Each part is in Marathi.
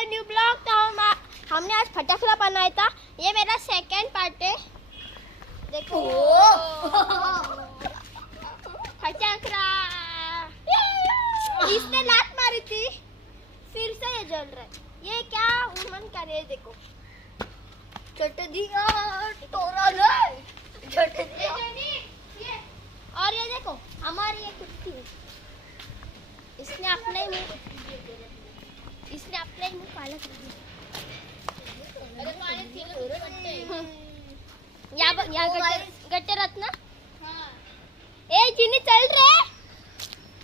माय न्यू ब्लॉग। तो हमने आज फटाखड़ा बनाया था। ये मेरा सेकंड पार्ट है। देखो फटाखड़ा इसने लात मारी थी, फिर से ये जल रहा है। ये क्या उमन कर रहे, देखो छोटे दिया तोरा नहीं छोटे दिया। और ये देखो हमारी ये कुत्ती, इसने अपने ही मुंह काला कर दिया। गट्टे रत्न ए जिनी चल रे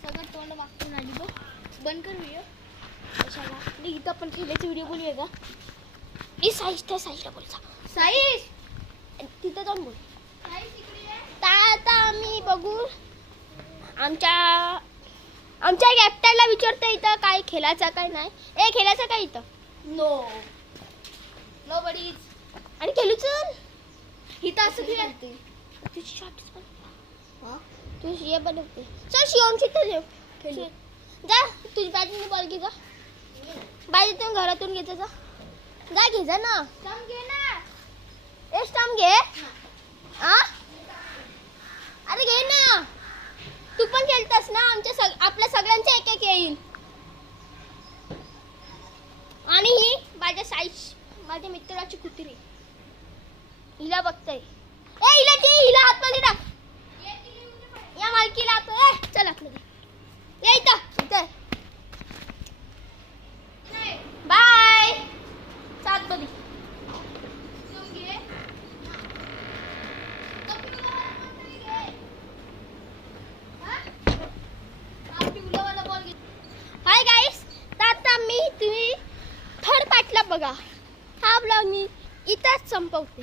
सगळं तोंड वाकून आली बघ। बंद कर व्हिडिओ कशाला मी इथं पण खेळायची व्हिडिओ बोलूया का? ई साईशला बोलचा साईश तिथं जाऊन बोल। आता आम्ही बघू आमच्या कॅप्टनला विचारतो इथं काय खेळायचं काय नाही। ए खेळायचं काय इथं? नो बडी आणि खेळू चल इथं असं खेळते तुझी शॉर्ट्स पण हां तू ये बनवते चल शिवमची तर खेळ जा तुझी बॅटने बॉल घे जा बाहेरून घरातून घे जा घे जा ना स्टंप घे ना स्टंप घे हां अरे घे ना तू पण खेळतस ना आपल्या सगळ्यांचे एक एक येईल। आणि ही माझ्या मित्राची कुत्री हिला बघताय ए हिला आतमध्ये टाक या मालकीला आत चल आतमध्ये ये इथं बाय सात बदी हाय गाईस, आता तुम्ही थर्ड पार्टला बघा। हा ब्लॉग मी इथंच संपवते।